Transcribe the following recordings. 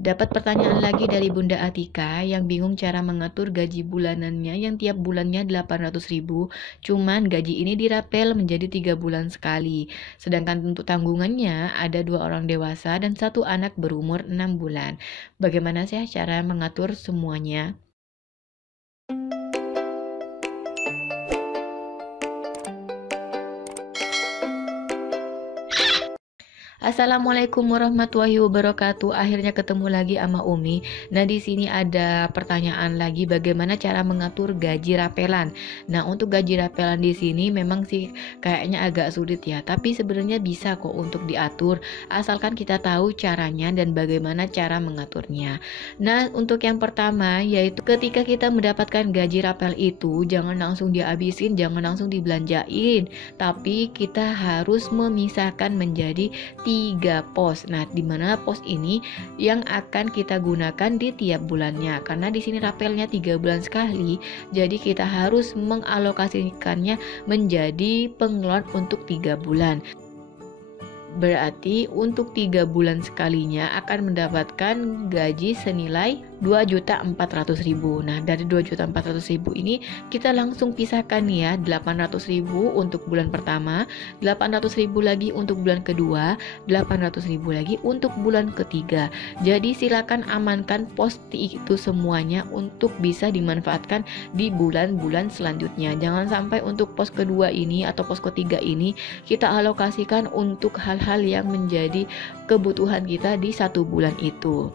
Dapat pertanyaan lagi dari Bunda Atika yang bingung cara mengatur gaji bulanannya yang tiap bulannya 800.000, cuman gaji ini dirapel menjadi 3 bulan sekali. Sedangkan untuk tanggungannya ada 2 orang dewasa dan 1 anak berumur 6 bulan. Bagaimana sih cara mengatur semuanya? Assalamualaikum warahmatullahi wabarakatuh. Akhirnya ketemu lagi sama Umi. Nah, di sini ada pertanyaan lagi bagaimana cara mengatur gaji rapelan. Nah, untuk gaji rapelan di sini memang sih kayaknya agak sulit ya, tapi sebenarnya bisa kok untuk diatur asalkan kita tahu caranya dan bagaimana cara mengaturnya. Nah, untuk yang pertama yaitu ketika kita mendapatkan gaji rapel itu jangan langsung dihabisin, jangan langsung dibelanjain, tapi kita harus memisahkan menjadi 3 pos. Nah, di mana pos ini yang akan kita gunakan di tiap bulannya. Karena di sini rapelnya 3 bulan sekali, jadi kita harus mengalokasikannya menjadi pengeluaran untuk 3 bulan. Berarti untuk 3 bulan sekalinya akan mendapatkan gaji senilai 2.400.000. Nah, dari 2.400.000 ini kita langsung pisahkan ya, 800.000 untuk bulan pertama, 800.000 lagi untuk bulan kedua, 800.000 lagi untuk bulan ketiga. Jadi silakan amankan pos itu semuanya untuk bisa dimanfaatkan di bulan-bulan selanjutnya. Jangan sampai untuk pos kedua ini atau pos ketiga ini kita alokasikan untuk hal-hal yang menjadi kebutuhan kita di 1 bulan itu.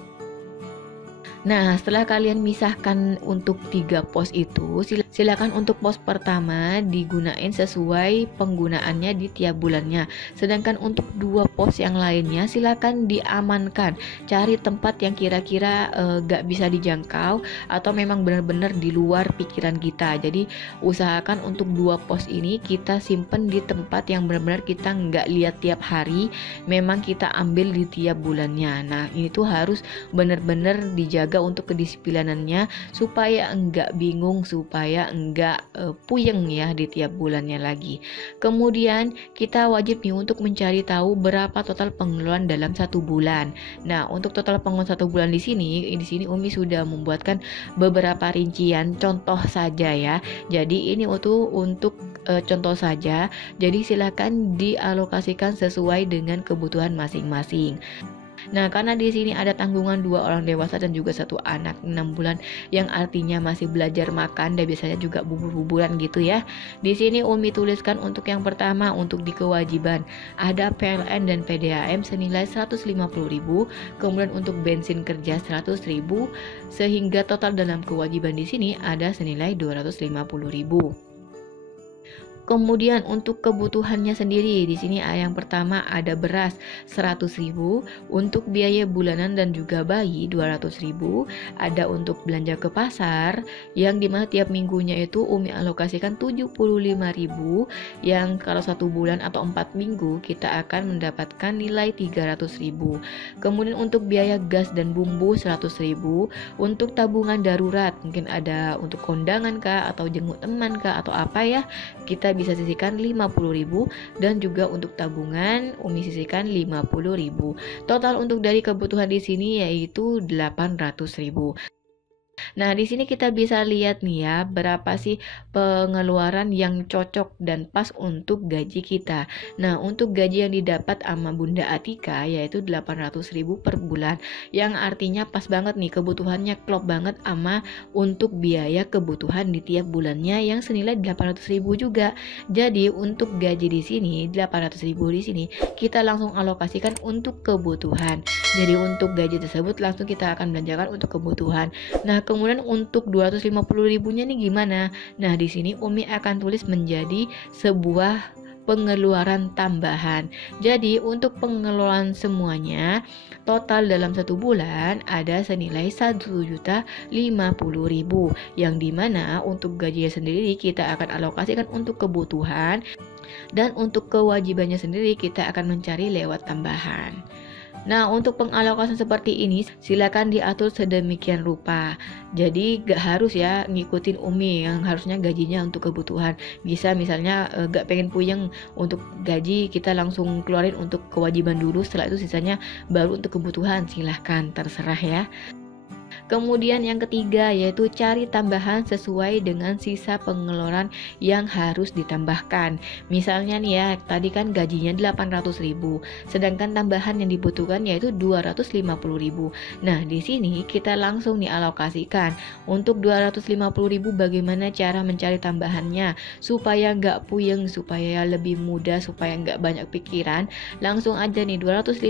Nah, setelah kalian misahkan untuk 3 pos itu, silakan untuk pos pertama digunain sesuai penggunaannya di tiap bulannya. Sedangkan untuk 2 pos yang lainnya silakan diamankan. Cari tempat yang kira-kira gak bisa dijangkau atau memang benar-benar di luar pikiran kita. Jadi usahakan untuk 2 pos ini kita simpen di tempat yang benar-benar kita nggak lihat tiap hari. Memang kita ambil di tiap bulannya. Nah, ini tuh harus benar-benar dijaga untuk kedisiplinannya supaya enggak bingung, supaya enggak puyeng ya di tiap bulannya lagi. Kemudian kita wajib nih untuk mencari tahu berapa total pengeluaran dalam 1 bulan. Nah, untuk total pengeluaran 1 bulan di sini Umi sudah membuatkan beberapa rincian contoh saja ya. Jadi ini untuk contoh saja. Jadi silakan dialokasikan sesuai dengan kebutuhan masing-masing. Nah, karena di sini ada tanggungan 2 orang dewasa dan juga 1 anak 6 bulan yang artinya masih belajar makan dan biasanya juga bubur-buburan gitu ya. Di sini Umi tuliskan untuk yang pertama untuk di kewajiban ada PLN dan PDAM senilai 150.000, kemudian untuk bensin kerja 100.000 sehingga total dalam kewajiban di sini ada senilai 250.000. Kemudian untuk kebutuhannya sendiri di sini yang pertama ada beras 100.000, untuk biaya bulanan dan juga bayi 200.000, ada untuk belanja ke pasar yang dimana tiap minggunya itu Umi alokasikan 75.000, yang kalau 1 bulan atau 4 minggu kita akan mendapatkan nilai 300.000. Kemudian untuk biaya gas dan bumbu 100.000, untuk tabungan darurat mungkin ada untuk kondangan kah atau jenguk teman kah atau apa ya, kita bisa sisihkan 50.000, dan juga untuk tabungan Umi sisihkan 50.000. Total untuk dari kebutuhan di sini yaitu 800.000. Nah, di sini kita bisa lihat nih ya, berapa sih pengeluaran yang cocok dan pas untuk gaji kita. Nah, untuk gaji yang didapat sama Bunda Atika yaitu 800.000 per bulan, yang artinya pas banget nih, kebutuhannya klop banget sama untuk biaya kebutuhan di tiap bulannya yang senilai 800.000 juga. Jadi, untuk gaji di sini 800.000 di sini kita langsung alokasikan untuk kebutuhan. Jadi, untuk gaji tersebut langsung kita akan belanjakan untuk kebutuhan. Nah, kemudian untuk 250.000-nya nih gimana? Nah, di sini Umi akan tulis menjadi sebuah pengeluaran tambahan. Jadi untuk pengeluaran semuanya total dalam 1 bulan ada senilai 1.050.000, yang dimana untuk gajinya sendiri kita akan alokasikan untuk kebutuhan dan untuk kewajibannya sendiri kita akan mencari lewat tambahan. Nah, untuk pengalokasian seperti ini silakan diatur sedemikian rupa. Jadi gak harus ya ngikutin Umi yang harusnya gajinya untuk kebutuhan. Bisa misalnya gak pengen puyeng untuk gaji, kita langsung keluarin untuk kewajiban dulu, setelah itu sisanya baru untuk kebutuhan. Silahkan, terserah ya. Kemudian yang ketiga yaitu cari tambahan sesuai dengan sisa pengeluaran yang harus ditambahkan. Misalnya nih ya, tadi kan gajinya 800.000, sedangkan tambahan yang dibutuhkan yaitu 250.000. Nah, di sini kita langsung nih alokasikan. Untuk 250.000 bagaimana cara mencari tambahannya supaya nggak puyeng, supaya lebih mudah, supaya nggak banyak pikiran. Langsung aja nih 250.000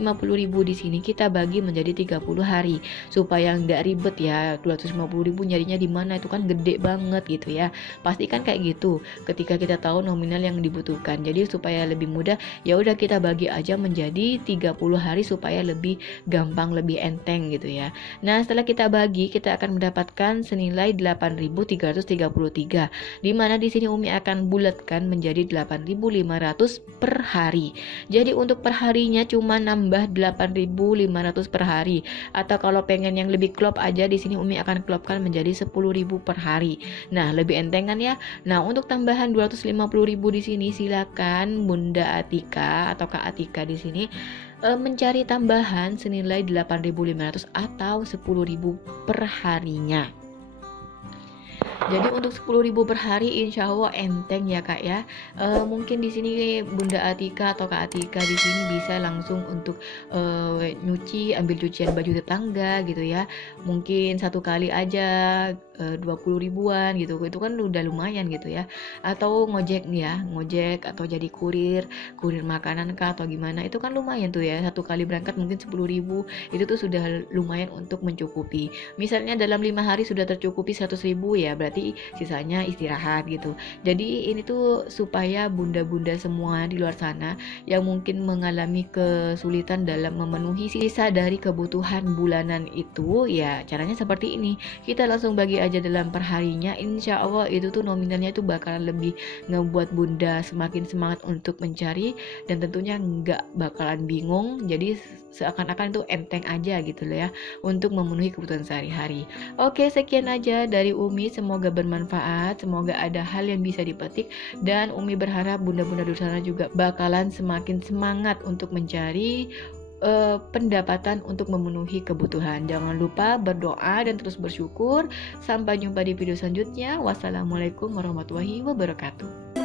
di sini kita bagi menjadi 30 hari supaya nggak ribet ya. 250.000 nyarinya di mana, itu kan gede banget gitu ya. Pasti kan kayak gitu ketika kita tahu nominal yang dibutuhkan. Jadi supaya lebih mudah ya udah kita bagi aja menjadi 30 hari supaya lebih gampang, lebih enteng gitu ya. Nah, setelah kita bagi kita akan mendapatkan senilai 8.333, di mana di sini Umi akan bulatkan menjadi 8.500 per hari. Jadi untuk perharinya cuma nambah 8.500 per hari, atau kalau pengen yang lebih klop aja di sini Umi akan klopkan menjadi 10.000 per hari. Nah, lebih enteng kan ya. Nah, untuk tambahan 250.000 di sini silakan Bunda Atika atau Kak Atika di sini mencari tambahan senilai 8.500 atau 10.000 per harinya. Jadi untuk 10.000 per hari insya Allah enteng ya Kak ya. Mungkin di sini Bunda Atika atau Kak Atika di sini bisa langsung untuk nyuci, ambil cucian baju tetangga gitu ya. Mungkin satu kali aja 20 ribuan gitu, itu kan udah lumayan gitu ya. Atau ngojek nih ya, ngojek atau jadi kurir makanan kah atau gimana, itu kan lumayan tuh ya. Satu kali berangkat mungkin 10.000, itu tuh sudah lumayan untuk mencukupi. Misalnya dalam 5 hari sudah tercukupi 100.000 ya, berarti sisanya istirahat gitu. Jadi ini tuh supaya bunda-bunda semua di luar sana yang mungkin mengalami kesulitan dalam memenuhi sisa dari kebutuhan bulanan itu, ya caranya seperti ini. Kita langsung bagi aja dalam perharinya, insya Allah itu tuh nominalnya itu bakalan lebih ngebuat bunda semakin semangat untuk mencari, dan tentunya nggak bakalan bingung. Jadi seakan-akan itu enteng aja gitu loh ya untuk memenuhi kebutuhan sehari-hari. Oke, sekian aja dari Umi, semoga bermanfaat, semoga ada hal yang bisa dipetik, dan Umi berharap bunda-bunda di sana juga bakalan semakin semangat untuk mencari pendapatan untuk memenuhi kebutuhan. Jangan lupa berdoa dan terus bersyukur. Sampai jumpa di video selanjutnya. Wassalamualaikum warahmatullahi wabarakatuh.